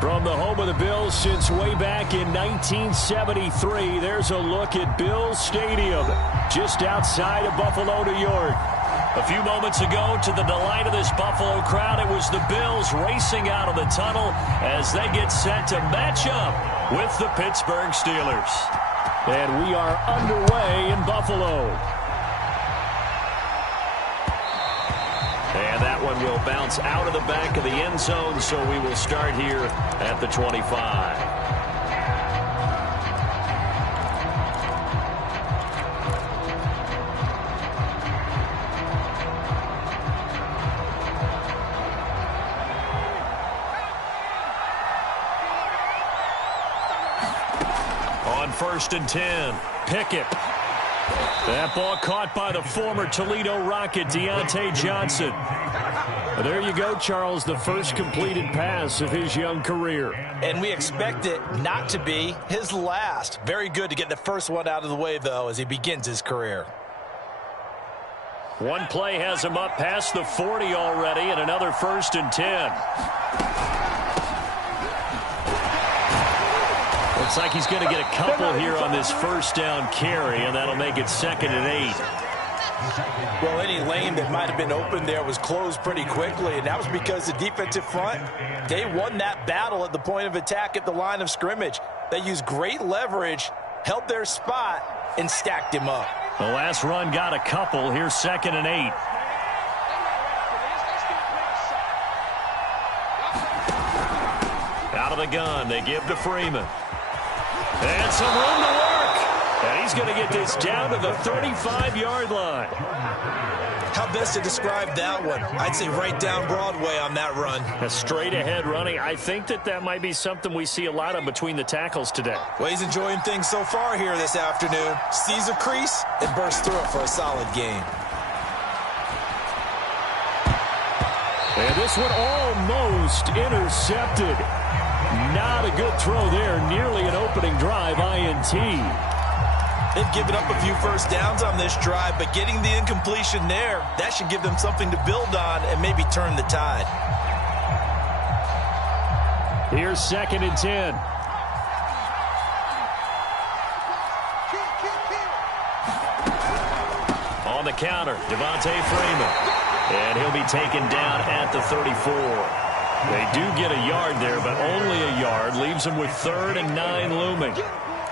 From the home of the Bills since way back in 1973, there's a look at Bills Stadium, just outside of Buffalo, New York. A few moments ago, to the delight of this Buffalo crowd, it was the Bills racing out of the tunnel as they get set to match up with the Pittsburgh Steelers. And we are underway in Buffalo. And that one will bounce out of the back of the end zone, so we will start here at the 25. On 1st and 10, Pickett. That ball caught by the former Toledo Rocket, Deontay Johnson. There you go, Charles, the first completed pass of his young career. And we expect it not to be his last. Very good to get the first one out of the way, though, as he begins his career. One play has him up past the 40 already, and another 1st and 10. Looks like he's going to get a couple here on this first down carry, and that'll make it 2nd and 8. Well, any lane that might have been open there was closed pretty quickly, and that was because the defensive front, they won that battle at the point of attack at the line of scrimmage. They used great leverage, held their spot, and stacked him up. The last run got a couple. Here's 2nd and 8. Out of the gun, they give to Freeman. And some room to work. And he's going to get this down to the 35-yard line. How best to describe that one? I'd say right down Broadway on that run. A straight-ahead running. I think that might be something we see a lot of between the tackles today. Well, he's enjoying things so far here this afternoon. Sees a crease and bursts through it for a solid gain. And this one almost intercepted. Not a good throw there. Nearly an opening drive INT. They've given up a few first downs on this drive, but getting the incompletion there, that should give them something to build on and maybe turn the tide. Here's 2nd and 10. On the counter, Devontae Freeman. And he'll be taken down at the 34. They do get a yard there, but only a yard. Leaves them with 3rd and 9 looming.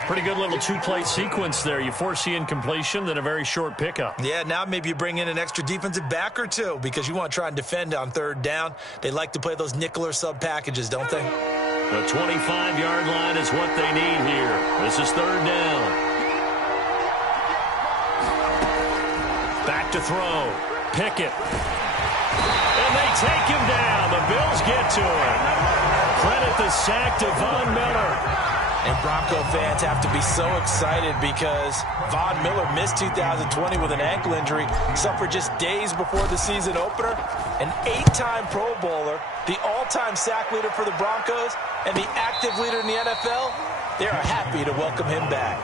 Pretty good little two-play sequence there. You force the incompletion, then a very short pickup. Yeah, now maybe you bring in an extra defensive back or two because you want to try and defend on 3rd down. They like to play those nickel or sub packages, don't they? The 25-yard line is what they need here. This is 3rd down. Back to throw. Pickett. And they take him down. The Bills get to him. Credit the sack to Von Miller. And Bronco fans have to be so excited because Von Miller missed 2020 with an ankle injury, suffered just days before the season opener. An 8-time Pro Bowler, the all-time sack leader for the Broncos, and the active leader in the NFL. They are happy to welcome him back.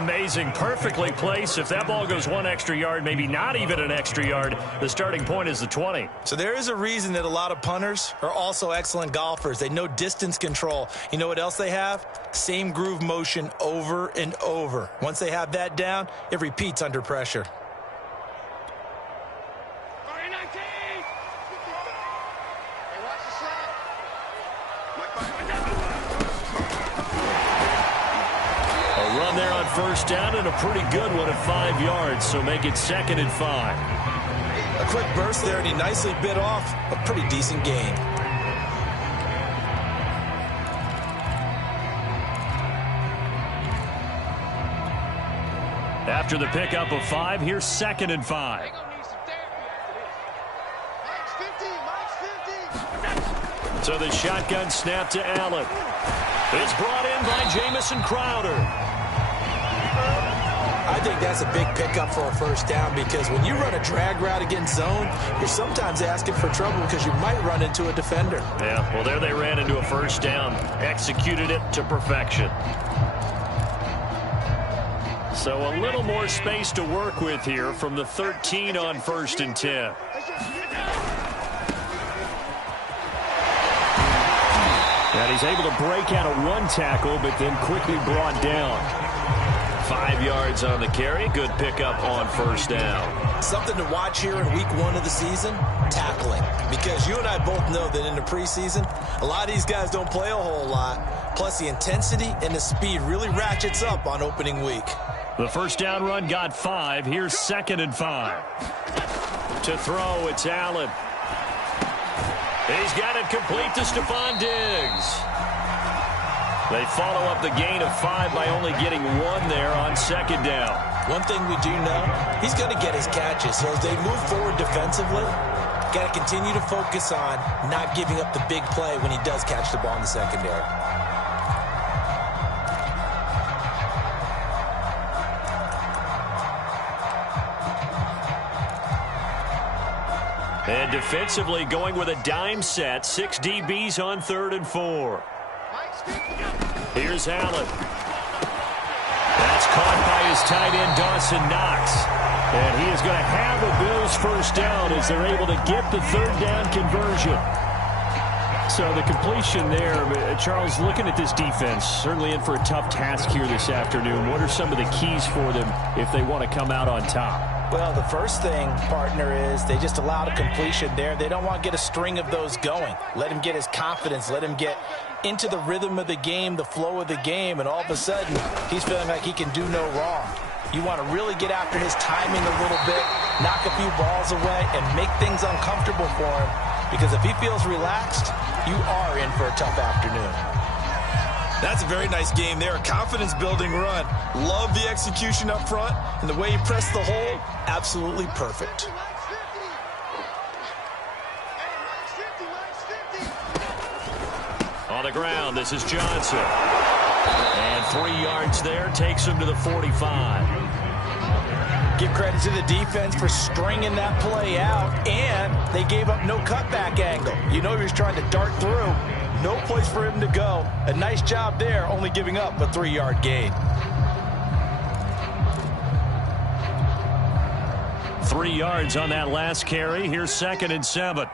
Amazing. Perfectly placed. If that ball goes 1 extra yard, maybe not even an extra yard, the starting point is the 20. So there is a reason that a lot of punters are also excellent golfers. They know distance control. You know what else they have? Same groove motion over and over. Once they have that down, it repeats under pressure. Run there on 1st down, and a pretty good one at 5 yards, so make it 2nd and 5. A quick burst there, and he nicely bit off a pretty decent gain. After the pickup of 5, here's 2nd and 5. So the shotgun snap to Allen. It's brought in by Jamison Crowder. I think that's a big pickup for a 1st down because when you run a drag route against zone, you're sometimes asking for trouble because you might run into a defender. Yeah, well, there they ran into a 1st down, executed it to perfection. So a little more space to work with here from the 13 on 1st and 10. And he's able to break out of one tackle, but then quickly brought down. 5 yards on the carry. Good pickup on first down. Something to watch here in week 1 of the season, tackling. Because you and I both know that in the preseason, a lot of these guys don't play a whole lot. Plus, the intensity and the speed really ratchets up on opening week. The first down run got 5. Here's 2nd and 5. To throw, it's Allen. He's got it complete to Stephon Diggs. They follow up the gain of 5 by only getting 1 there on 2nd down. One thing we do know, he's going to get his catches. So as they move forward defensively, got to continue to focus on not giving up the big play when he does catch the ball in the secondary. And defensively going with a dime set. 6 DBs on 3rd and 4. Here's Allen. That's caught by his tight end, Dawson Knox. And he is going to have a Bills first down as they're able to get the 3rd down conversion. So the completion there, Charles, looking at this defense, certainly in for a tough task here this afternoon. What are some of the keys for them if they want to come out on top? Well, the first thing, partner, is they just allowed a completion there. They don't want to get a string of those going. Let him get his confidence. Let him get into the rhythm of the game, the flow of the game, and all of a sudden, he's feeling like he can do no wrong. You want to really get after his timing a little bit, knock a few balls away, and make things uncomfortable for him. Because if he feels relaxed, you are in for a tough afternoon. That's a very nice game there. Confidence-building run. Love the execution up front, and the way he pressed the hole, absolutely perfect. On the ground, this is Johnson. And 3 yards there, takes him to the 45. Give credit to the defense for stringing that play out, and they gave up no cutback angle. You know he was trying to dart through. No place for him to go. A nice job there, only giving up a 3-yard gain. 3 yards on that last carry. Here's 2nd and 7.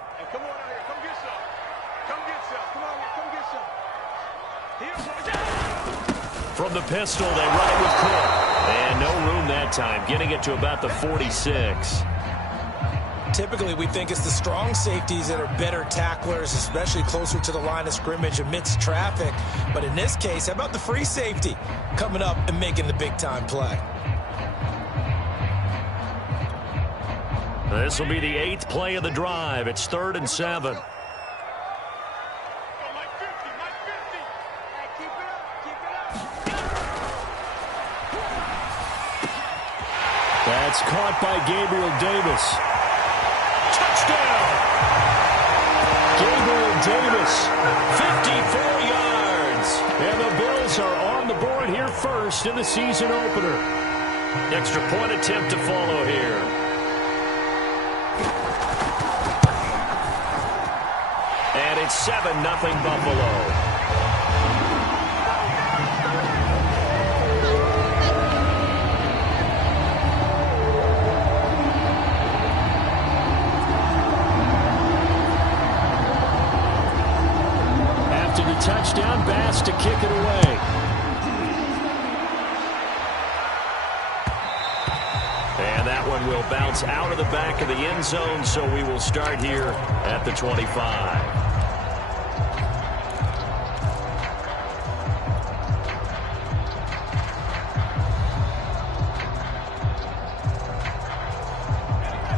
From the pistol, they run it with Cook. And no room that time, getting it to about the 46. Typically, we think it's the strong safeties that are better tacklers, especially closer to the line of scrimmage amidst traffic. But in this case, how about the free safety coming up and making the big-time play? This will be the 8th play of the drive. It's 3rd and 7. That's caught by Gabriel Davis. Touchdown! Gabriel Davis, 54 yards. And the Bills are on the board here first in the season opener. Extra point attempt to follow here. And it's 7-0 Buffalo. Touchdown, Bass to kick it away. And that one will bounce out of the back of the end zone, so we will start here at the 25.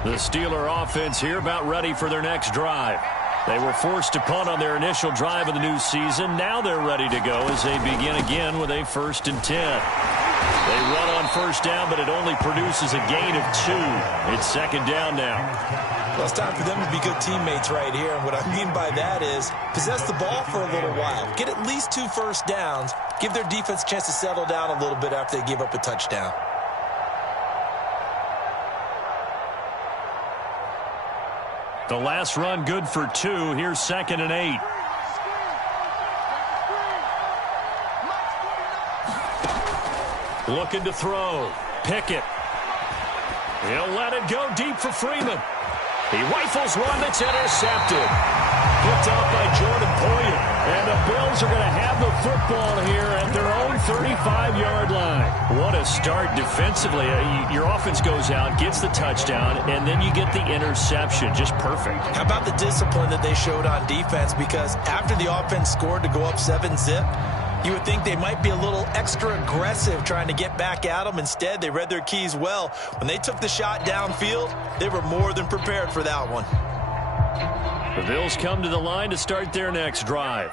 The Steeler offense here about ready for their next drive. They were forced to punt on their initial drive of the new season. Now they're ready to go as they begin again with a 1st and 10. They run on first down, but it only produces a gain of 2. It's 2nd down now. Well, it's time for them to be good teammates right here. And what I mean by that is possess the ball for a little while. Get at least 2 first downs. Give their defense a chance to settle down a little bit after they give up a touchdown. The last run good for 2. Here's 2nd and 8. Looking to throw. Pickett. He'll let it go deep for Freeman. He rifles one that's intercepted. Picked off by Jordan Poyer. And the Bills are going to have the football here at their own 35-yard line. What a start defensively. Your offense goes out, gets the touchdown, and then you get the interception. Just perfect. How about the discipline that they showed on defense? Because after the offense scored to go up 7-zip, you would think they might be a little extra aggressive trying to get back at them. Instead, they read their keys well. When they took the shot downfield, they were more than prepared for that one. The Bills come to the line to start their next drive.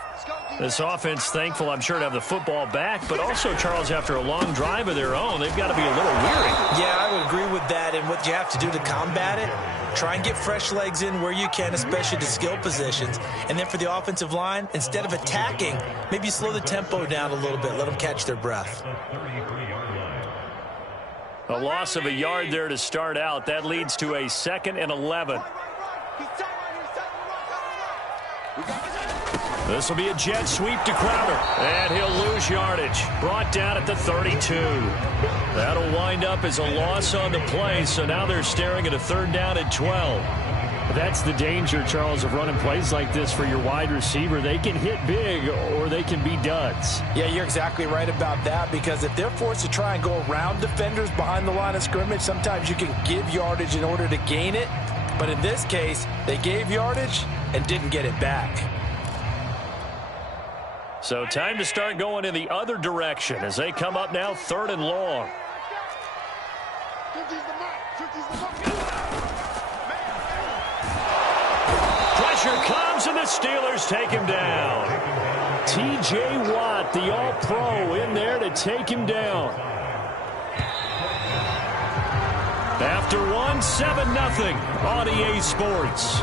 This offense, thankful, I'm sure, to have the football back, but also, Charles, after a long drive of their own, they've got to be a little weary. Yeah, I would agree with that, and what you have to do to combat it, try and get fresh legs in where you can, especially to skill positions. And then for the offensive line, instead of attacking, maybe slow the tempo down a little bit, let them catch their breath. A loss of a yard there to start out. That leads to a 2nd and 11. This will be a jet sweep to Crowder, and he'll lose yardage. Brought down at the 32. That'll wind up as a loss on the play, so now they're staring at a 3rd down and 12. That's the danger, Charles, of running plays like this for your wide receiver. They can hit big or they can be duds. Yeah, you're exactly right about that, because if they're forced to try and go around defenders behind the line of scrimmage, sometimes you can give yardage in order to gain it. But in this case, they gave yardage and didn't get it back. So time to start going in the other direction as they come up now 3rd and long. Pressure comes and the Steelers take him down. T.J. Watt, the All-Pro, in there to take him down. After 7-0 on EA Sports.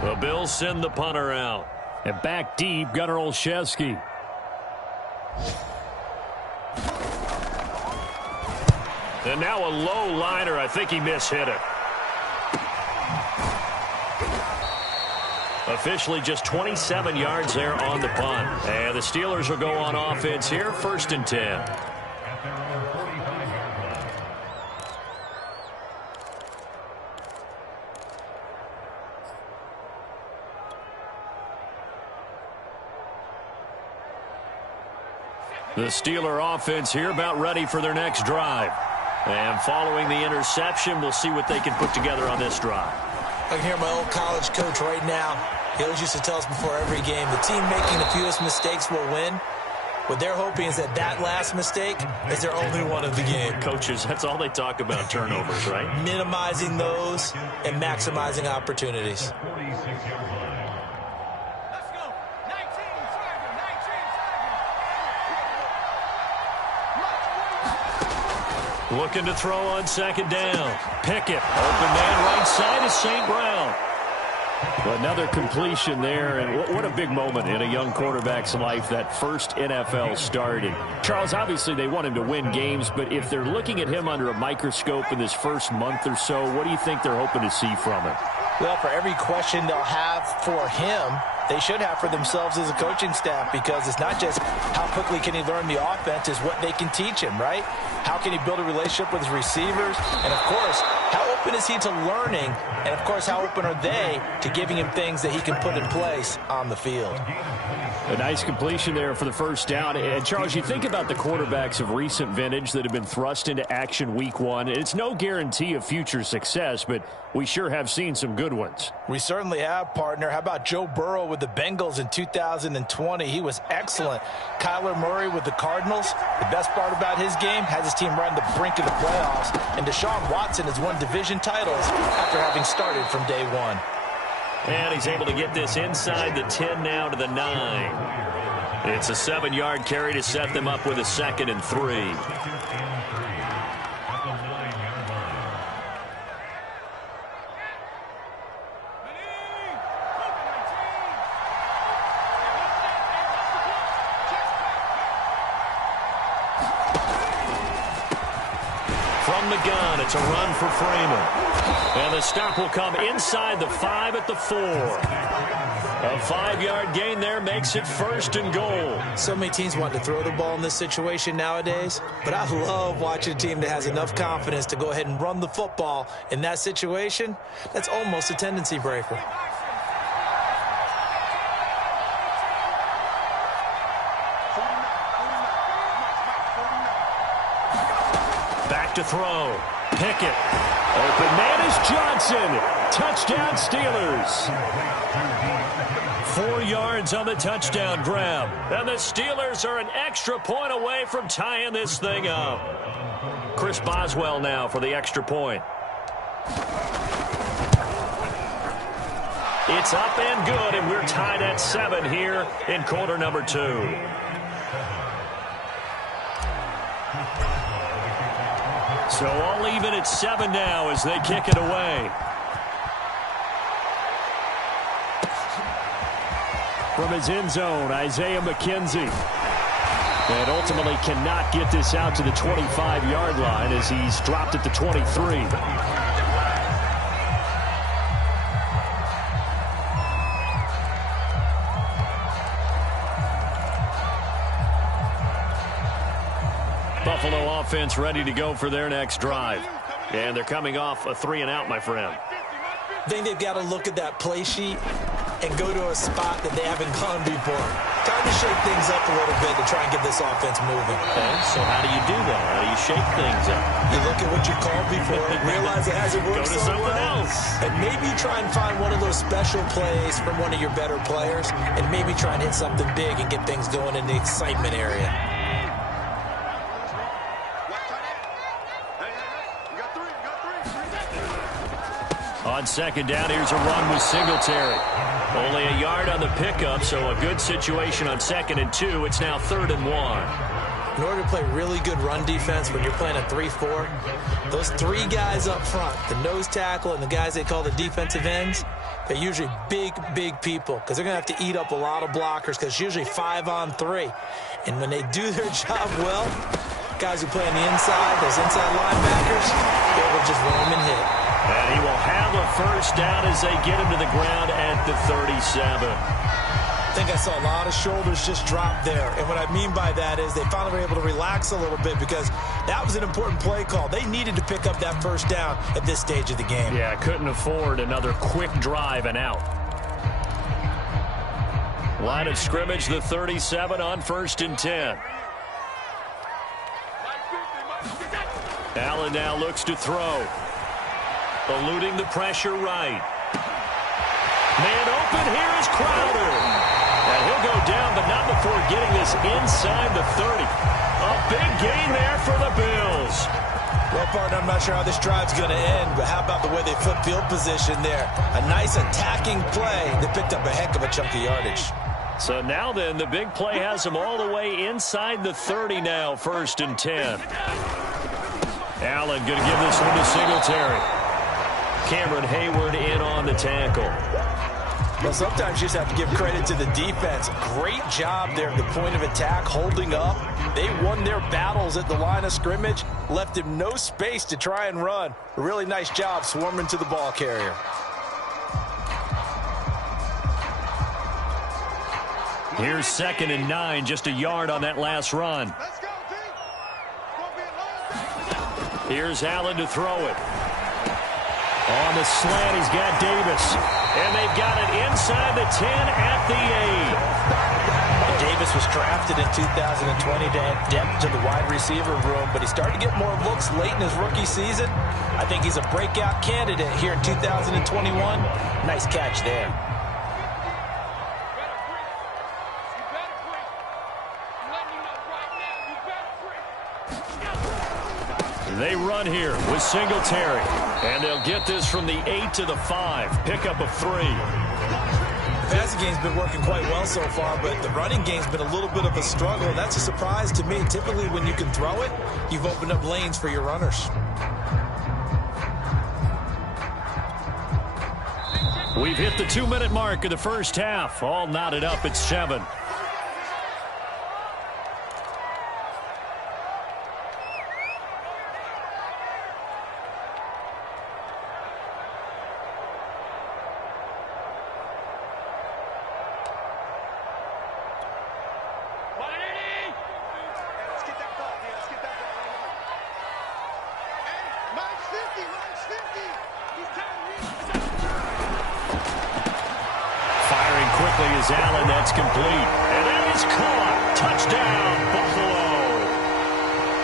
The Bills send the punter out. And back deep, Gunnar Olszewski. And now a low liner. I think he mishit it. Officially just 27 yards there on the punt. And the Steelers will go on offense here, 1st and 10. The Steeler offense here about ready for their next drive. And following the interception, we'll see what they can put together on this drive. I can hear my old college coach right now. He always used to tell us before every game, the team making the fewest mistakes will win. What they're hoping is that that last mistake is their only one of the game. Coaches, that's all they talk about, turnovers, right? Minimizing those and maximizing opportunities. Looking to throw on 2nd down. Pickett, open man right side is St. Brown. Another completion there, and what a big moment in a young quarterback's life, that first NFL start. And Charles, obviously they want him to win games, but if they're looking at him under a microscope in this first month or so, what do you think they're hoping to see from him? Well, for every question they'll have for him, they should have for themselves as a coaching staff, because it's not just how quickly can he learn the offense, it's what they can teach him, right? How can he build a relationship with his receivers? And, of course, how open is he to learning? And, of course, how open are they to giving him things that he can put in place on the field? A nice completion there for the 1st down. And, Charles, you think about the quarterbacks of recent vintage that have been thrust into action week 1. It's no guarantee of future success, but we sure have seen some good ones. We certainly have, partner. How about Joe Burrow with the Bengals in 2020? He was excellent. Kyler Murray with the Cardinals. The best part about his game, has his team right on the brink of the playoffs. And Deshaun Watson has won division titles after having started from day 1. And he's able to get this inside the 10 now to the 9. It's a 7-yard carry to set them up with a 2nd and 3. From the gun, it's a run for Freeman. And the stop will come inside the 5 at the 4. A 5-yard gain there makes it 1st and goal. So many teams want to throw the ball in this situation nowadays, but I love watching a team that has enough confidence to go ahead and run the football in that situation. That's almost a tendency breaker. Back to throw. Pickett. Open man is Johnson. Touchdown Steelers. 4 yards on the touchdown grab. And the Steelers are an extra point away from tying this thing up. Chris Boswell now for the extra point. It's up and good, and we're tied at 7 here in quarter number 2. So all even at 7 now as they kick it away. From his end zone, Isaiah McKenzie. And ultimately cannot get this out to the 25-yard line as he's dropped at the 23. Buffalo offense ready to go for their next drive. And they're coming off a 3-and-out, my friend. I think they've got to look at that play sheet and go to a spot that they haven't gone before. Time to shake things up a little bit to try and get this offense moving. Okay, so how do you do that? How do you shake things up? You look at what you called before, realize it hasn't worked so well, else. and maybe try and find one of those special plays from one of your better players, and maybe try and hit something big and get things going in the excitement area. On 2nd down, here's a run with Singletary. Only a yard on the pickup, so a good situation on 2nd and 2. It's now 3rd and 1. In order to play really good run defense when you're playing a 3-4, those 3 guys up front, the nose tackle and the guys they call the defensive ends, they're usually big, big people because they're going to have to eat up a lot of blockers because it's usually 5-on-3. And when they do their job well, guys who play on the inside, those inside linebackers, they will just roam and hit. And he will have a 1st down as they get him to the ground at the 37. I think I saw a lot of shoulders just drop there. And what I mean by that is they finally were able to relax a little bit because that was an important play call. They needed to pick up that 1st down at this stage of the game. Yeah, couldn't afford another quick drive and out. Line of scrimmage, the 37 on 1st and 10. Allen now looks to throw. Eluding the pressure right. Man open, here is Crowder. And he'll go down, but not before getting this inside the 30. A big gain there for the Bills. Well, partner, I'm not sure how this drive's going to end, but how about the way they flip field position there? A nice attacking play that picked up a heck of a chunk of yardage. So now then, the big play has him all the way inside the 30 now, 1st and 10. Allen going to give this one to Singletary. Cameron Hayward in on the tackle. Well, sometimes you just have to give credit to the defense. Great job there at the point of attack, holding up. They won their battles at the line of scrimmage, left him no space to try and run. A really nice job swarming to the ball carrier. Here's 2nd and 9, just a yard on that last run. Here's Allen to throw it. On the slant, he's got Davis. And they've got it inside the 10 at the 8. Davis was drafted in 2020 to add depth to the wide receiver room, but he started to get more looks late in his rookie season. I think he's a breakout candidate here in 2021. Nice catch there. They run here with Singletary. And they'll get this from the 8 to the 5. Pickup of 3. The passing game's been working quite well so far, but the running game's been a little bit of a struggle. That's a surprise to me. Typically, when you can throw it, you've opened up lanes for your runners. We've hit the 2-minute mark of the first half. All knotted up at 7. is Allen. That's complete. And that is caught. Touchdown, Buffalo.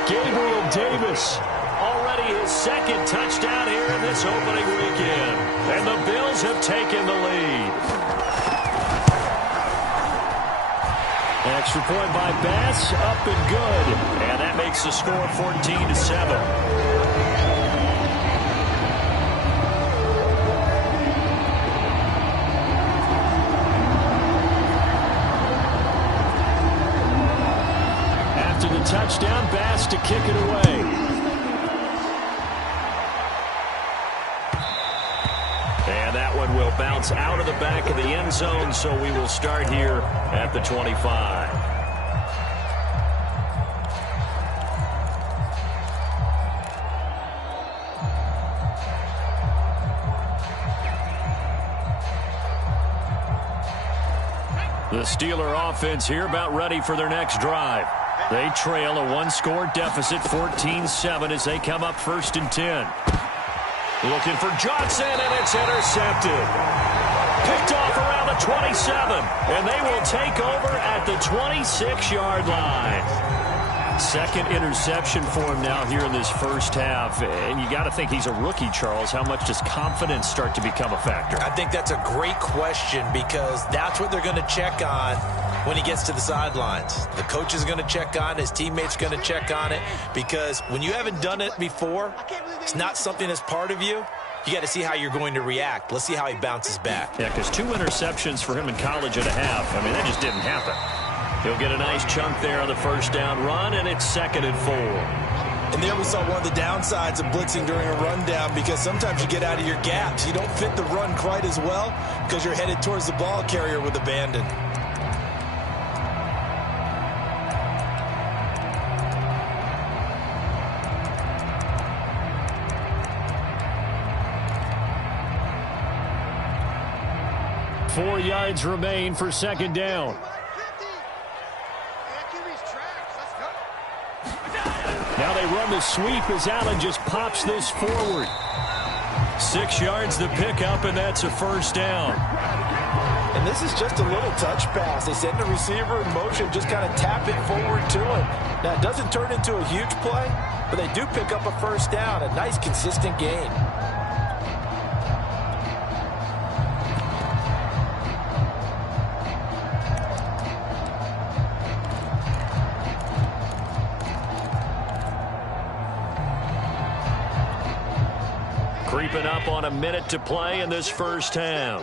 Gabriel Davis, already his second touchdown here in this opening weekend. And the Bills have taken the lead. Extra point by Bass, up and good. And that makes the score 14-7. Touchdown, Bass to kick it away. And that one will bounce out of the back of the end zone, so we will start here at the 25. The Steeler offense here about ready for their next drive. They trail a one-score deficit, 14-7, as they come up 1st and 10. Looking for Johnson, and it's intercepted. Picked off around the 27, and they will take over at the 26-yard line. Second interception for him now here in this first half. And you got to think he's a rookie, Charles. How much does confidence start to become a factor? I think that's a great question, because that's what they're going to check on when he gets to the sidelines. The coach is going to check on it. His teammates are going to check on it, because when you haven't done it before, it's not something that's part of you. You got to see how you're going to react. Let's see how he bounces back. Yeah, because 2 interceptions for him in college and a half. I mean, that just didn't happen. He'll get a nice chunk there on the first down run, and it's 2nd and 4. And there we saw one of the downsides of blitzing during a rundown, because sometimes you get out of your gaps. You don't fit the run quite as well because you're headed towards the ball carrier with abandon. Four yards remain for 2nd down. Now they run the sweep as Allen just pops this forward. 6 yards the pickup, and that's a 1st down. And this is just a little touch pass. They send the receiver in motion, just kind of tap it forward to him. Now, it doesn't turn into a huge play, but they do pick up a 1st down, a nice, consistent gain. Creeping up on a minute to play in this first half.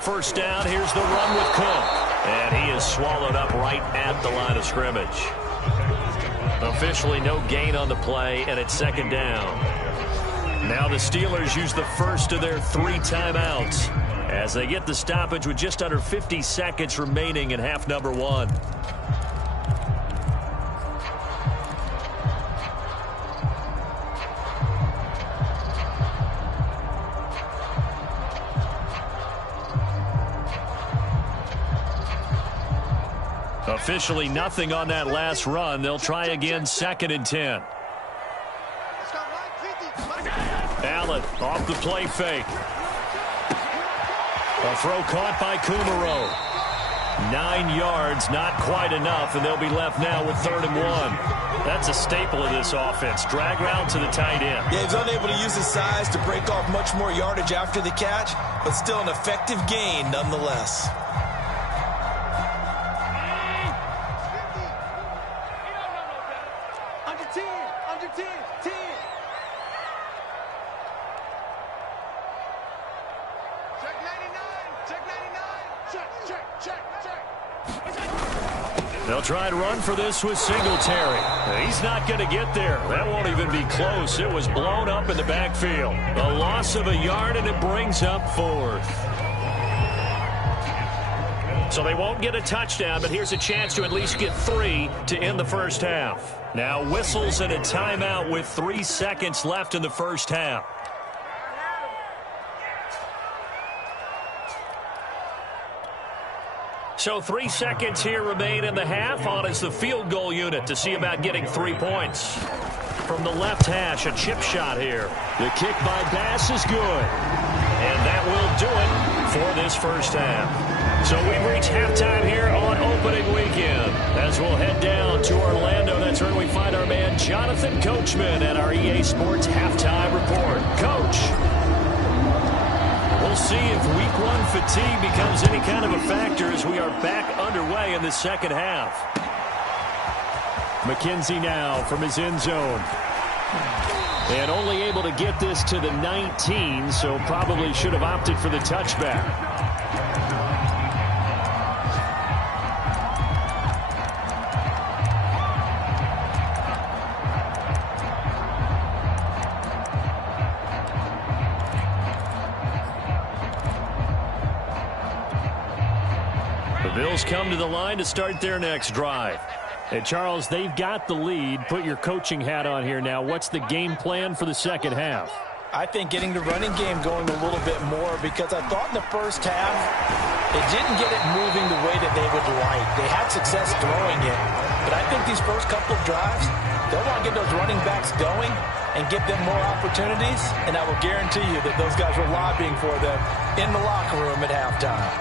1st down, here's the run with Cook. And he is swallowed up right at the line of scrimmage. Officially no gain on the play, and it's 2nd down. Now the Steelers use the first of their 3 timeouts as they get the stoppage with just under 50 seconds remaining in half number 1. Officially nothing on that last run. They'll try again, 2nd and 10. Allen off the play fake. A throw caught by Kumaro. 9 yards, not quite enough, and they'll be left now with 3rd and 1. That's a staple of this offense. Drag route to the tight end. Yeah, he's unable to use his size to break off much more yardage after the catch, but still an effective gain nonetheless. They'll try and run for this with Singletary. He's not going to get there. That won't even be close. It was blown up in the backfield. A loss of a yard, and it brings up 4th. So they won't get a touchdown, but here's a chance to at least get 3 to end the first half. Now whistles and a timeout with 3 seconds left in the first half. So 3 seconds here remain in the half. On is the field goal unit to see about getting 3 points. From the left hash, a chip shot here. The kick by Bass is good. And that will do it for this first half. So we've reached halftime here on opening weekend. As we'll head down to Orlando, that's where we find our man Jonathan Coachman at our EA Sports Halftime Report. Coach, we'll see if Week 1 fatigue becomes any kind of a factor as we are back underway in the second half. McKenzie now from his end zone. And only able to get this to the 19, so probably should have opted for the touchback. The Bills come to the line to start their next drive. And, Charles, they've got the lead. Put your coaching hat on here now. What's the game plan for the second half? I think getting the running game going a little bit more, because I thought in the first half they didn't get it moving the way that they would like. They had success throwing it. But I think these first couple of drives, they'll want to get those running backs going and give them more opportunities. And I will guarantee you that those guys were lobbying for them in the locker room at halftime.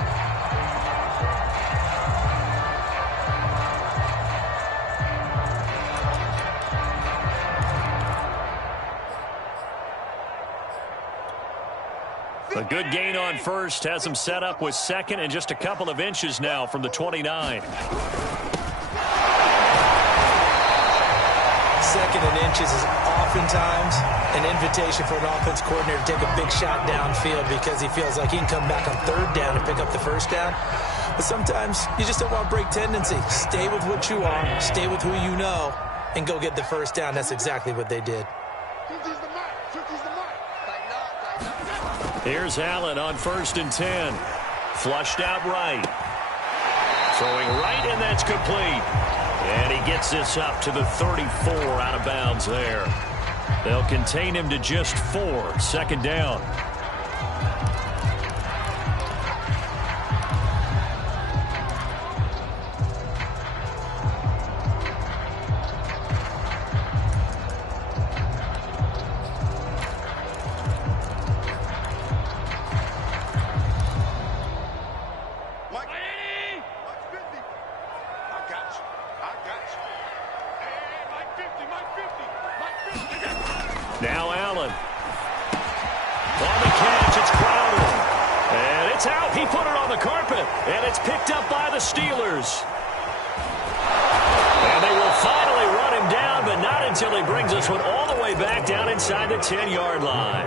A good gain on first has him set up with second and just a couple of inches now from the 29. Second and inches is oftentimes an invitation for an offense coordinator to take a big shot downfield because he feels like he can come back on third down and pick up the first down. But sometimes you just don't want to break tendency. Stay with what you are, stay with who you know, and go get the first down. That's exactly what they did. Here's Allen on 1st and 10. Flushed out right. Throwing right, and that's complete. And he gets this up to the 34 out of bounds there. They'll contain him to just 4. Second down. Now Allen. On the catch, it's Crowder. And it's out. He put it on the carpet. And it's picked up by the Steelers. And they will finally run him down, but not until he brings this one all the way back down inside the 10-yard line.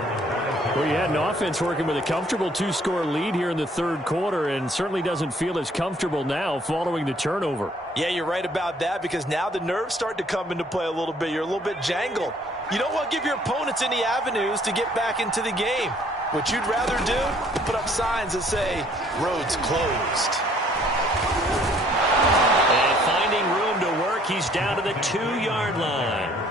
Well, you had an offense working with a comfortable 2-score lead here in the third quarter, and certainly doesn't feel as comfortable now following the turnover. Yeah, you're right about that, because now the nerves start to come into play a little bit. You're a little bit jangled. You don't want to give your opponents any avenues to get back into the game. What you'd rather do, put up signs that say, roads closed. And finding room to work, he's down to the 2-yard line.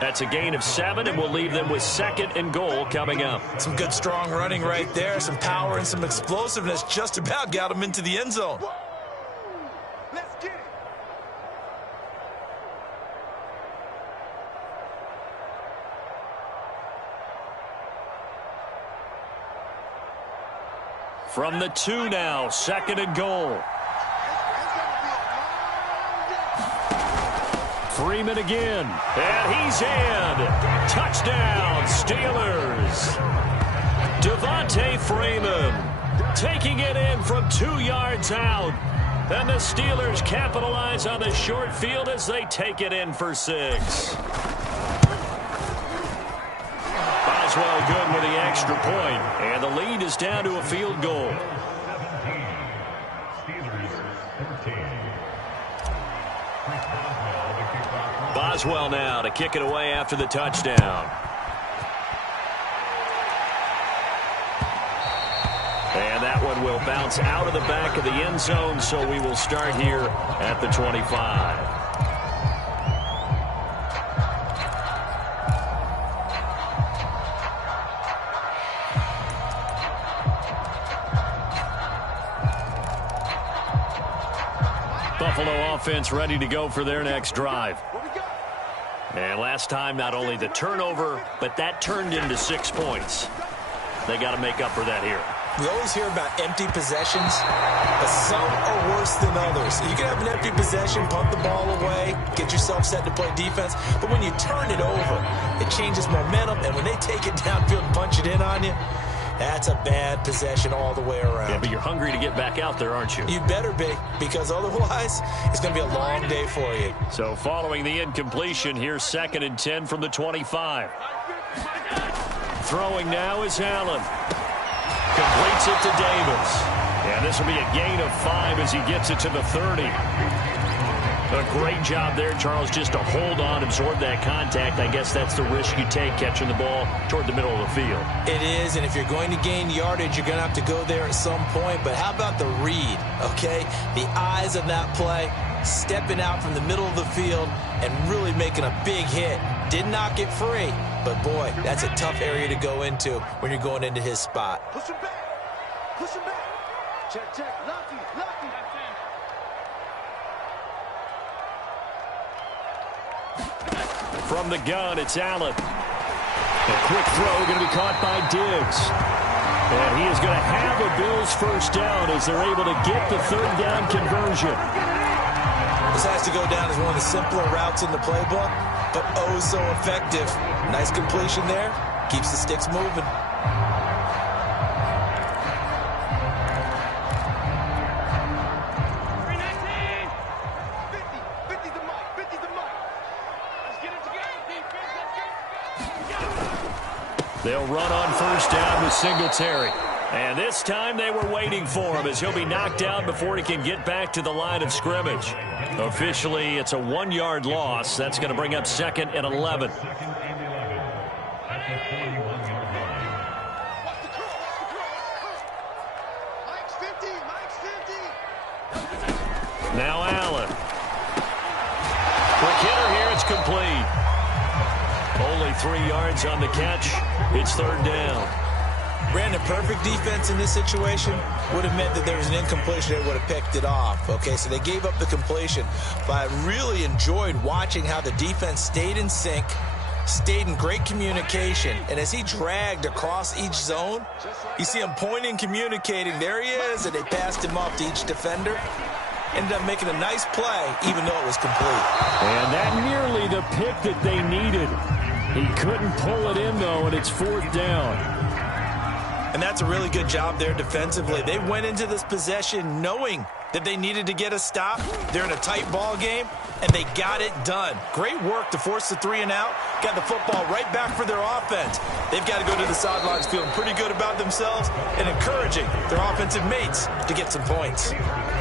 That's a gain of 7, and we'll leave them with 2nd and goal coming up. Some good strong running right there, some power and some explosiveness just about got him into the end zone. Let's get it. From the 2 now, 2nd and goal. Freeman again, and he's in. Touchdown, Steelers. Devontae Freeman taking it in from 2 yards out. And the Steelers capitalize on the short field as they take it in for 6. Boswell good with the extra point, and the lead is down to a field goal. Boswell now to kick it away after the touchdown. And that one will bounce out of the back of the end zone, so we will start here at the 25. Buffalo offense ready to go for their next drive. And last time, not only the turnover, but that turned into 6 points. They got to make up for that here. We always hear about empty possessions, but some are worse than others. You can have an empty possession, punt the ball away, get yourself set to play defense, but when you turn it over, it changes momentum, and when they take it downfield and punch it in on you, that's a bad possession all the way around. Yeah, but you're hungry to get back out there, aren't you? You better be, because otherwise, it's going to be a long day for you. So following the incompletion, here's 2nd and 10 from the 25. Throwing now is Allen. Completes it to Davis. And this will be a gain of 5 as he gets it to the 30. A great job there, Charles, just to hold on, absorb that contact. I guess that's the risk you take catching the ball toward the middle of the field. It is, and if you're going to gain yardage, you're going to have to go there at some point. But how about the read, okay? The eyes of that play, stepping out from the middle of the field and really making a big hit. Did not get free, but boy, that's a tough area to go into when you're going into his spot. Push him back. Push him back. Check, check. Lucky, lucky. From the gun, it's Allen. A quick throw going to be caught by Diggs. And he is going to have a Bills first down as they're able to get the 3rd down conversion. This has to go down as one of the simpler routes in the playbook, but oh so effective. Nice completion there. Keeps the sticks moving. They'll run on first down with Singletary. And this time they were waiting for him as he'll be knocked down before he can get back to the line of scrimmage. Officially, it's a 1-yard loss. That's going to bring up 2nd and 11. Now Allen. Quick hitter here. It's complete. Only 3 yards on the catch. It's 3rd down. Brandon, perfect defense in this situation would have meant that there was an incompletion. They would have picked it off. Okay, so they gave up the completion. But I really enjoyed watching how the defense stayed in sync, stayed in great communication. And as he dragged across each zone, you see him pointing, communicating. There he is, and they passed him off to each defender. Ended up making a nice play, even though it was complete. And that nearly the pick that they needed. He couldn't pull it in, though, and it's 4th down. And that's a really good job there defensively. They went into this possession knowing that they needed to get a stop. They're in a tight ball game, and they got it done. Great work to force the 3 and out. Got the football right back for their offense. They've got to go to the sidelines feeling pretty good about themselves and encouraging their offensive mates to get some points.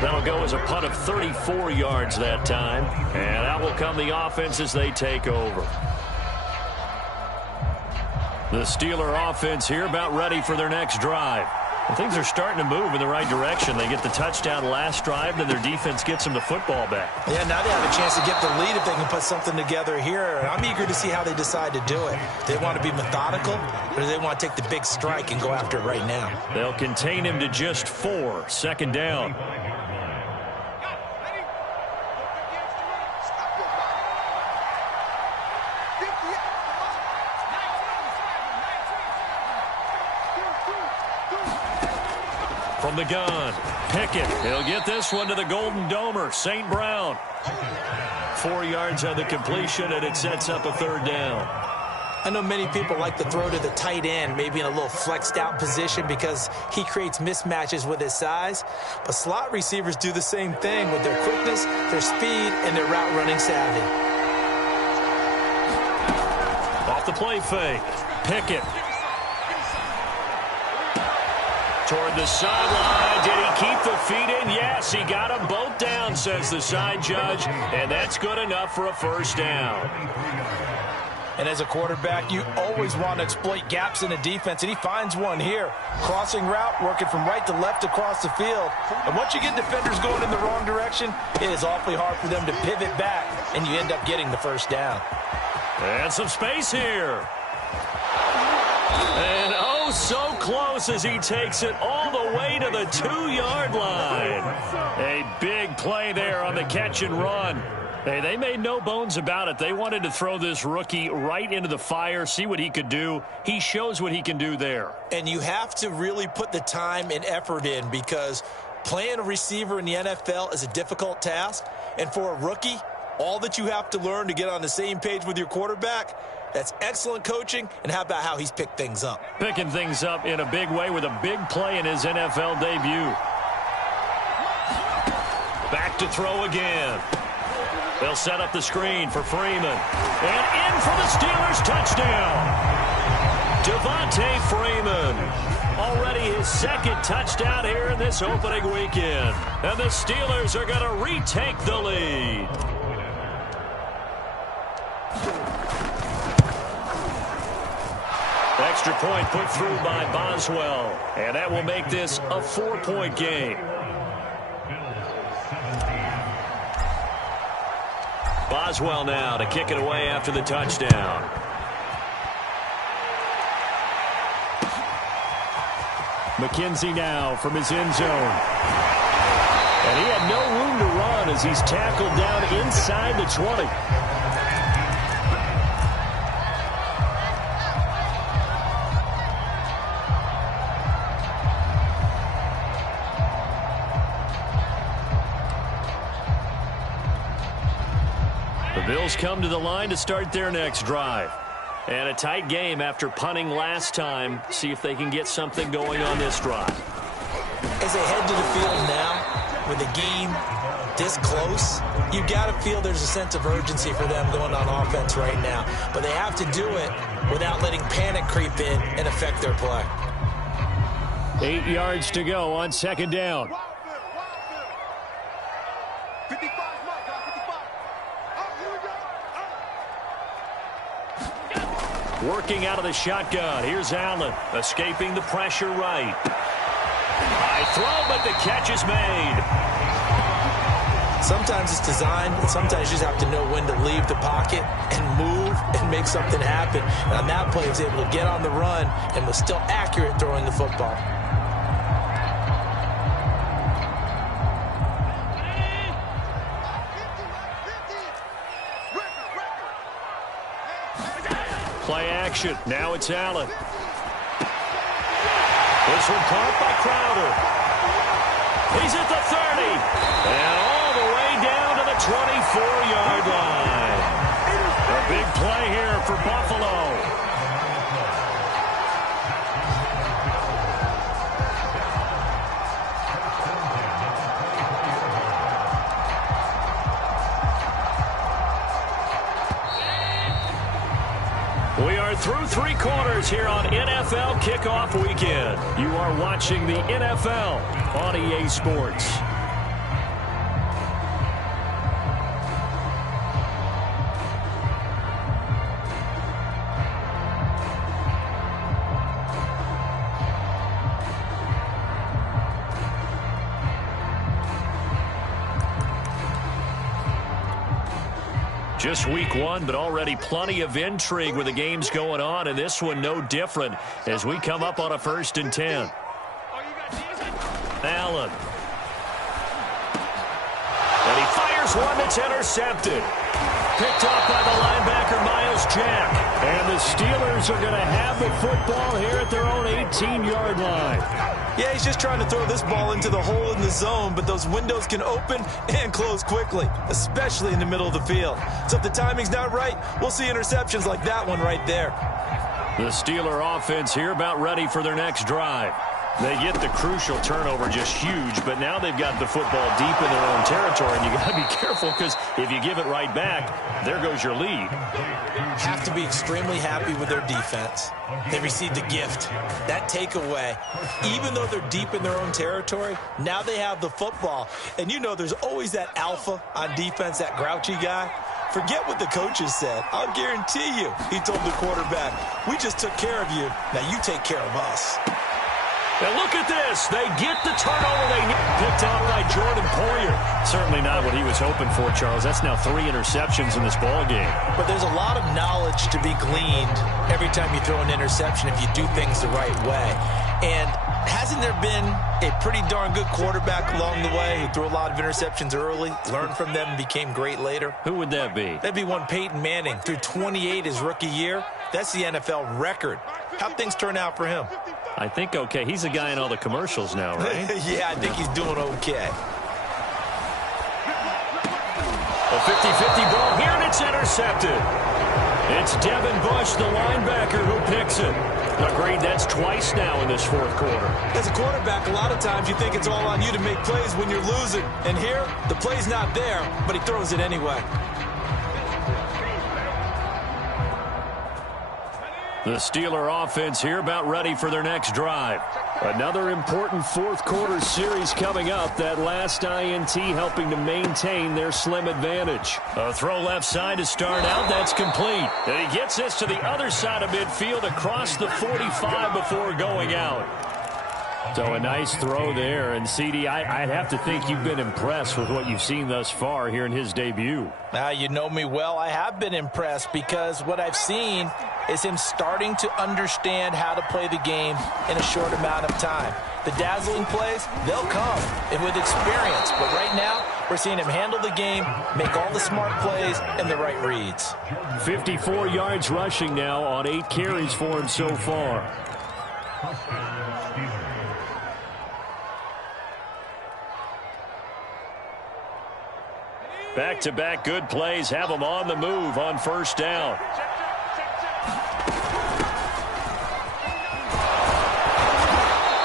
That'll go as a punt of 34 yards that time. And that will come the offense as they take over. The Steeler offense here about ready for their next drive. Well, things are starting to move in the right direction. They get the touchdown last drive, then their defense gets them the football back. Yeah, now they have a chance to get the lead if they can put something together here. And I'm eager to see how they decide to do it. Do they want to be methodical, or do they want to take the big strike and go after it right now? They'll contain him to just 4. 2nd down. From the gun, Pickett. He'll get this one to the Golden Domer, St. Brown. 4 yards on the completion, and it sets up a 3rd down. I know many people like to throw to the tight end, maybe in a little flexed out position because he creates mismatches with his size. But slot receivers do the same thing with their quickness, their speed, and their route running savvy. Off the play fake, Pickett. Toward the sideline. Did he keep the feet in? Yes, he got them both down, says the side judge. And that's good enough for a 1st down. And as a quarterback, you always want to exploit gaps in the defense, and he finds one here. Crossing route, working from right to left across the field. And once you get defenders going in the wrong direction, it is awfully hard for them to pivot back, and you end up getting the 1st down. And some space here. And oh, so close as he takes it all the way to the 2-yard line. A big play there on the catch and run. Hey, they made no bones about it. They wanted to throw this rookie right into the fire, see what he could do. He shows what he can do there. And you have to really put the time and effort in, because playing a receiver in the NFL is a difficult task. And for a rookie, all that you have to learn to get on the same page with your quarterback, that's excellent coaching. And how about how he's picked things up? Picking things up in a big way with a big play in his NFL debut. Back to throw again. They'll set up the screen for Freeman. And in for the Steelers touchdown. Devontae Freeman. Already his second touchdown here in this opening weekend. And the Steelers are going to retake the lead. Extra point put through by Boswell. And that will make this a 4-point game. Boswell now to kick it away after the touchdown. McKenzie now from his end zone. And he had no room to run as he's tackled down inside the 20. The Bills come to the line to start their next drive. And a tight game after punting last time. See if they can get something going on this drive. As they head to the field now, with the game this close, you've got to feel there's a sense of urgency for them going on offense right now. But they have to do it without letting panic creep in and affect their play. 8 yards to go on second down. 55, Mike, 55. Working out of the shotgun. Here's Allen, escaping the pressure right. High throw, but the catch is made. Sometimes it's designed, and sometimes you just have to know when to leave the pocket and move and make something happen. And on that play, he was able to get on the run and was still accurate throwing the football. Play action. Now it's Allen. This one caught by Crowder. He's at the 30. And all the way down to the 24-yard line. A big play here for Buffalo. We are through 3 quarters here on NFL Kickoff Weekend. You are watching the NFL on EA Sports. Just week 1, but already plenty of intrigue with the games going on, and this one no different as we come up on a 1st and 10. Allen. And he fires one that's intercepted. Picked off by the linebacker, Miles Jack. And the Steelers are going to have the football here at their own 18-yard line. Yeah, he's just trying to throw this ball into the hole in the zone, but those windows can open and close quickly, especially in the middle of the field. So if the timing's not right, we'll see interceptions like that one right there. The Steeler offense here about ready for their next drive. They get the crucial turnover, just huge, but now they've got the football deep in their own territory, and you got to be careful because if you give it right back, there goes your lead. Have to be extremely happy with their defense. They received a gift. That takeaway, even though they're deep in their own territory, now they have the football. And you know there's always that alpha on defense, that grouchy guy. Forget what the coaches said. I'll guarantee you, he told the quarterback, we just took care of you. Now you take care of us. And look at this. They get the turnover they need. Picked off by Jordan Poyer. Certainly not what he was hoping for, Charles. That's now 3 interceptions in this ball game. But there's a lot of knowledge to be gleaned every time you throw an interception if you do things the right way. And hasn't there been a pretty darn good quarterback along the way who threw a lot of interceptions early, learned from them, and became great later? Who would that be? That'd be one Peyton Manning. Threw 28 his rookie year. That's the NFL record. How'd things turn out for him? I think okay. He's a guy in all the commercials now, right? Yeah, I think he's doing okay. A 50-50 ball here, and it's intercepted. It's Devin Bush, the linebacker, who picks it. Agreed, that's twice now in this fourth quarter. As a quarterback, a lot of times you think it's all on you to make plays when you're losing. And here, the play's not there, but he throws it anyway. The Steeler offense here about ready for their next drive. Another important fourth quarter series coming up. That last INT helping to maintain their slim advantage. A throw left side to start out. That's complete. And he gets this to the other side of midfield across the 45 before going out. So a nice throw there. And, CD, I'd have to think you've been impressed with what you've seen thus far here in his debut. Now, you know me well. I have been impressed because what I've seen is him starting to understand how to play the game in a short amount of time. The dazzling plays, they'll come, and with experience. But right now, we're seeing him handle the game, make all the smart plays, and the right reads. 54 yards rushing now on 8 carries for him so far. Back-to-back good plays have him on the move on first down.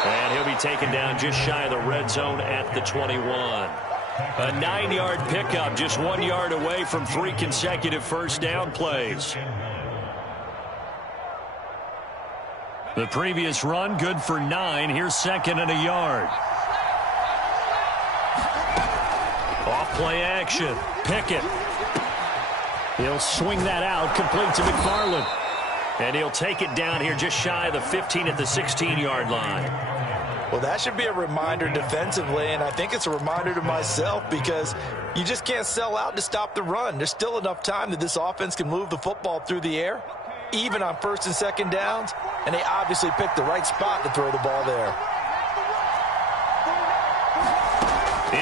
And he'll be taken down just shy of the red zone at the 21. A 9-yard pickup, just 1 yard away from 3 consecutive first down plays. The previous run, good for 9. Here's 2nd and a yard. Off-play action. Pickett. He'll swing that out, complete to McFarland. And he'll take it down here just shy of the 15 at the 16-yard line. Well, that should be a reminder defensively, and I think it's a reminder to myself because you just can't sell out to stop the run. There's still enough time that this offense can move the football through the air, even on 1st and 2nd downs, and they obviously picked the right spot to throw the ball there.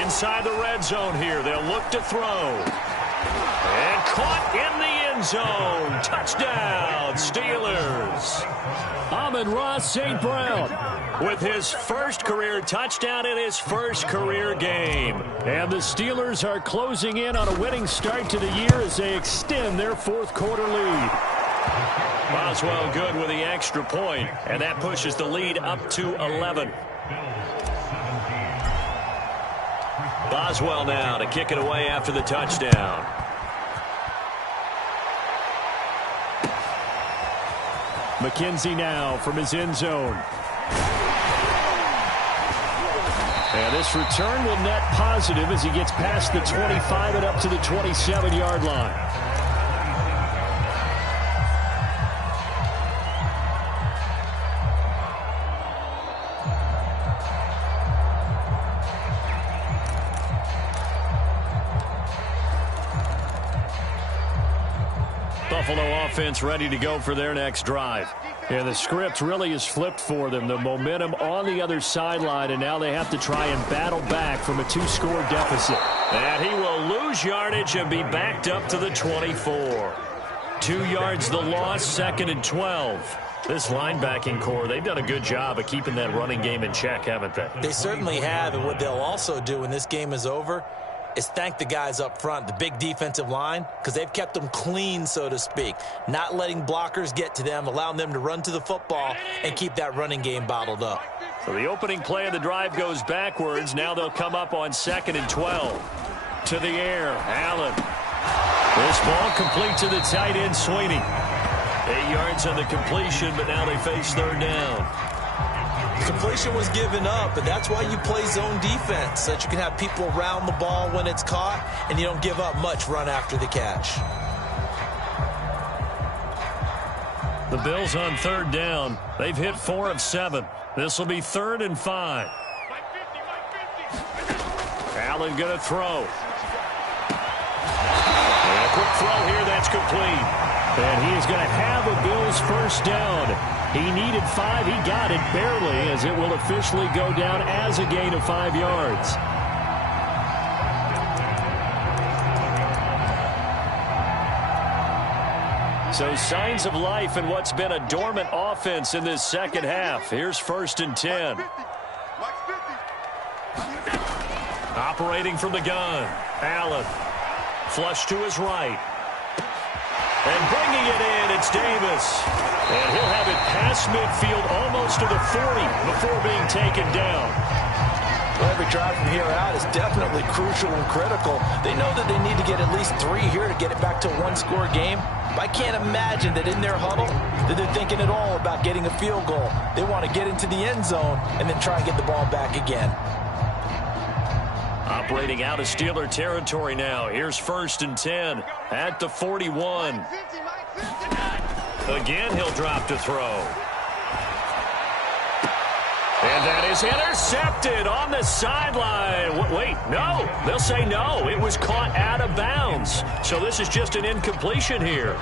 Inside the red zone here, they'll look to throw. And caught in the end zone. Touchdown, Steelers. Amon-Ra St. Brown with his first career touchdown in his first career game. And the Steelers are closing in on a winning start to the year as they extend their fourth quarter lead. Boswell good with the extra point, and that pushes the lead up to 11. Boswell now to kick it away after the touchdown. McKenzie now from his end zone. And this return will net positive as he gets past the 25 and up to the 27-yard line. Buffalo offense ready to go for their next drive. And the script really is flipped for them. The momentum on the other sideline, and now they have to try and battle back from a 2-score deficit. And he will lose yardage and be backed up to the 24. 2 yards the loss, 2nd and 12. This linebacking core, they've done a good job of keeping that running game in check, haven't they? They certainly have, and what they'll also do when this game is over is thank the guys up front, the big defensive line, because they've kept them clean, so to speak, not letting blockers get to them, allowing them to run to the football and keep that running game bottled up. So the opening play of the drive goes backwards. Now they'll come up on 2nd and 12. To the air, Allen. This ball complete to the tight end, Sweeney. 8 yards on the completion, but now they face 3rd down. Completion was given up, but that's why you play zone defense, so that you can have people around the ball when it's caught, and you don't give up much run after the catch. The Bills on 3rd down. They've hit 4 of 7. This will be 3rd and 5. Allen going to throw. And a quick throw here, that's complete. And he is going to have a Bills first down. He needed 5. He got it barely, as it will officially go down as a gain of 5 yards. So signs of life in what's been a dormant offense in this second half. Here's 1st and 10. Operating from the gun. Allen. Flush to his right. And bringing it in, it's Davis. And he'll have it past midfield almost to the 40 before being taken down. Well, every drive from here out is definitely crucial and critical. They know that they need to get at least 3 here to get it back to a one-score game. But I can't imagine that in their huddle that they're thinking at all about getting a field goal. They want to get into the end zone and then try and get the ball back again. Operating out of Steeler territory now. Here's 1st and 10 at the 41. Again, he'll drop to throw. And that is intercepted on the sideline. Wait, no. They'll say no. It was caught out of bounds. So this is just an incompletion here.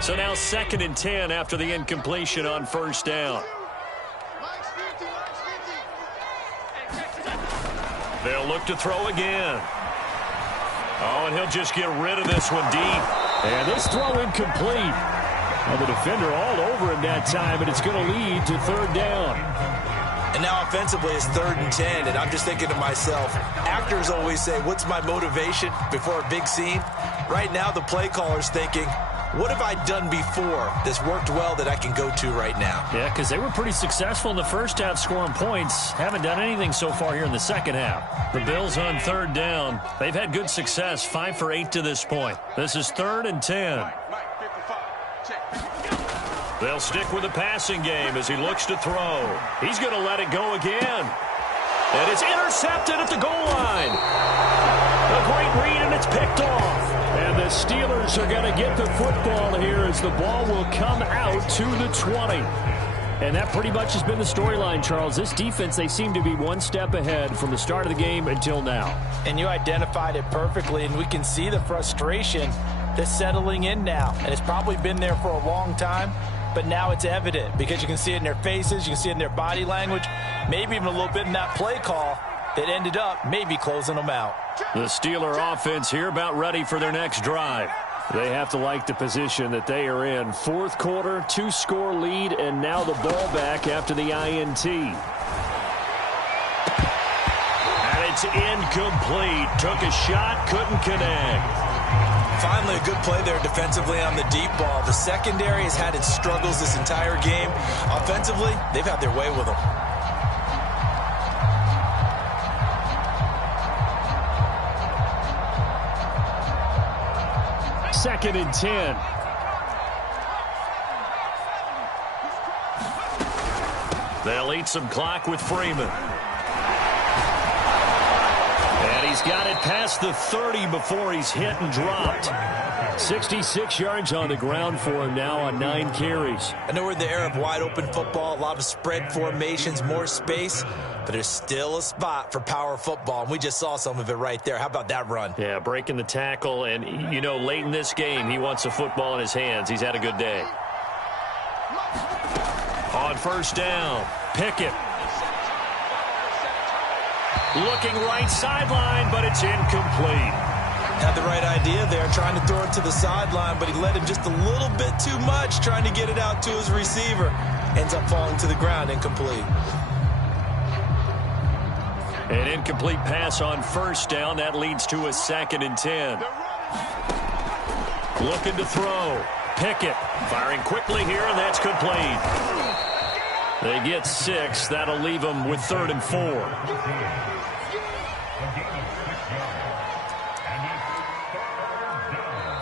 So now 2nd and 10 after the incompletion on 1st down. They'll look to throw again. Oh, and he'll just get rid of this one deep. And this throw incomplete. And the defender all over him that time, and it's going to lead to 3rd down. And now offensively it's 3rd and 10, and I'm just thinking to myself, actors always say, what's my motivation before a big scene? Right now the play caller's thinking, what have I done before that's worked well that I can go to right now? Yeah, because they were pretty successful in the first half scoring points. Haven't done anything so far here in the second half. The Bills on 3rd down. They've had good success, 5 for 8 to this point. This is 3rd and 10. They'll stick with the passing game as he looks to throw. He's going to let it go again. And it's intercepted at the goal line. A great read, and it's picked off. And the Steelers are going to get the football here as the ball will come out to the 20. And that pretty much has been the storyline, Charles. This defense, they seem to be one step ahead from the start of the game until now. And you identified it perfectly, and we can see the frustration that's settling in now. And it's probably been there for a long time, but now it's evident because you can see it in their faces, you can see it in their body language, maybe even a little bit in that play call that ended up maybe closing them out. The Steeler offense here about ready for their next drive. They have to like the position that they are in. 4th quarter, 2-score lead, and now the ball back after the INT. And it's incomplete. Took a shot, couldn't connect. Finally, a good play there defensively on the deep ball. The secondary has had its struggles this entire game. Offensively, they've had their way with them. 2nd and 10. They'll eat some clock with Freeman. And he's got it past the 30 before he's hit and dropped. 66 yards on the ground for him now on 9 carries. I know we're in the era of wide-open football, a lot of spread formations, more space, but there's still a spot for power football, and we just saw some of it right there. How about that run? Yeah, breaking the tackle, and, you know, late in this game, he wants the football in his hands. He's had a good day. On 1st down, Pickett. Looking right sideline, but it's incomplete. Had the right idea there, trying to throw it to the sideline, but he led him just a little bit too much, trying to get it out to his receiver. Ends up falling to the ground, incomplete. An incomplete pass on 1st down. That leads to a 2nd and 10. Looking to throw. Pickett firing quickly here, and that's complete. They get 6. That'll leave them with 3rd and 4.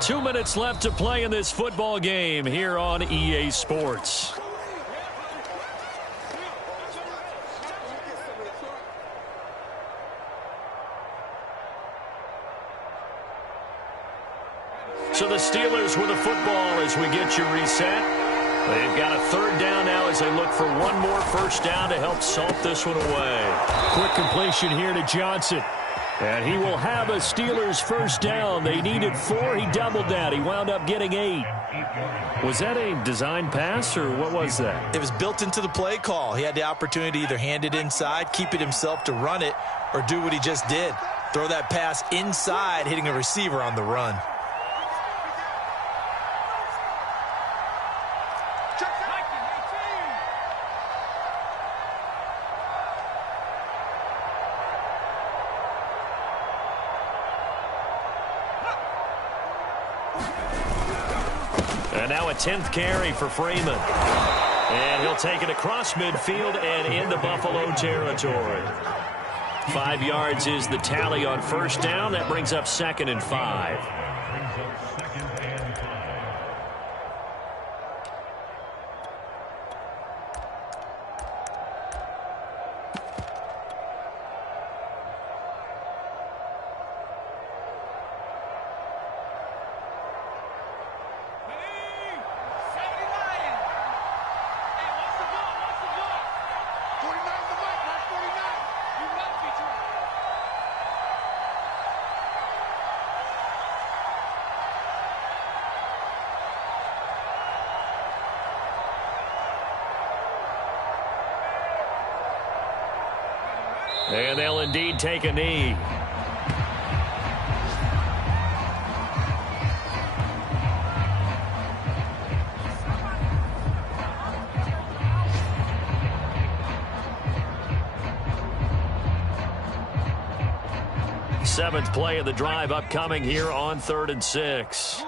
Two minutes left to play in this football game here on EA Sports. So the Steelers with a football as we get you reset. They've got a third down now as they look for one more first down to help salt this one away. Quick completion here to Johnson. And he will have a Steelers first down. They needed 4. He doubled that. He wound up getting 8. Was that a design pass, or what was that? It was built into the play call. He had the opportunity to either hand it inside, keep it himself to run it, or do what he just did. Throw that pass inside, hitting a receiver on the run. And now a 10th carry for Freeman. And he'll take it across midfield and into Buffalo territory. 5 yards is the tally on first down. That brings up 2nd and 5. And they'll indeed take a knee. Seventh play of the drive upcoming here on 3rd and 6.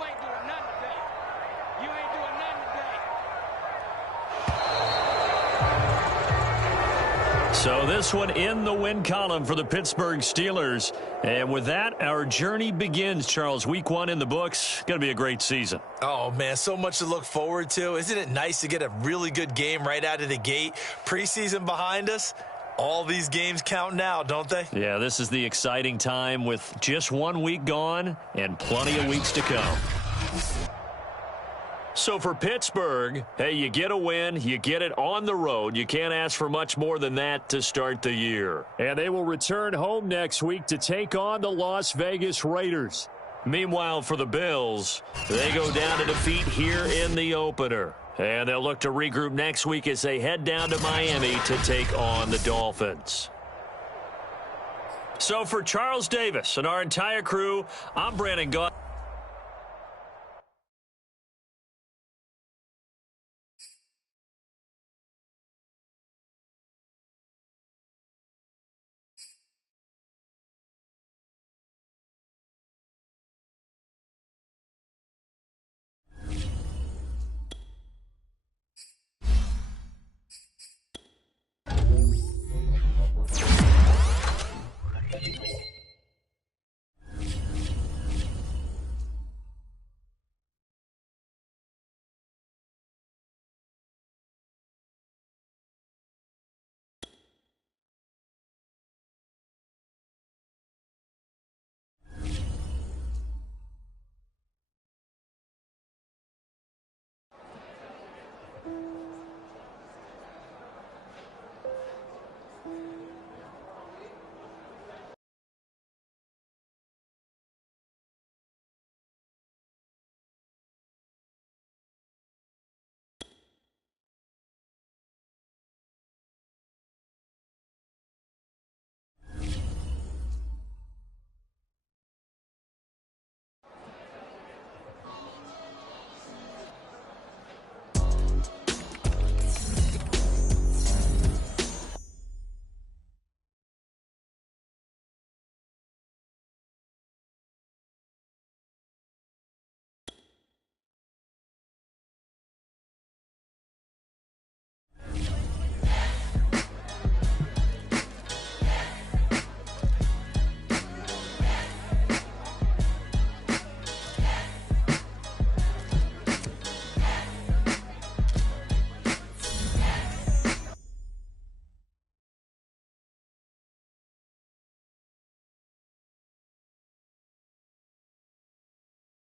So this one in the win column for the Pittsburgh Steelers. And with that, our journey begins, Charles. Week 1 in the books. Going to be a great season. Oh, man, so much to look forward to. Isn't it nice to get a really good game right out of the gate? Preseason behind us. All these games count now, don't they? Yeah, this is the exciting time with just 1 week gone and plenty of weeks to come. So for Pittsburgh, hey, you get a win, you get it on the road. You can't ask for much more than that to start the year. And they will return home next week to take on the Las Vegas Raiders. Meanwhile, for the Bills, they go down to defeat here in the opener. And they'll look to regroup next week as they head down to Miami to take on the Dolphins. So for Charles Davis and our entire crew, I'm Brandon Gaudin.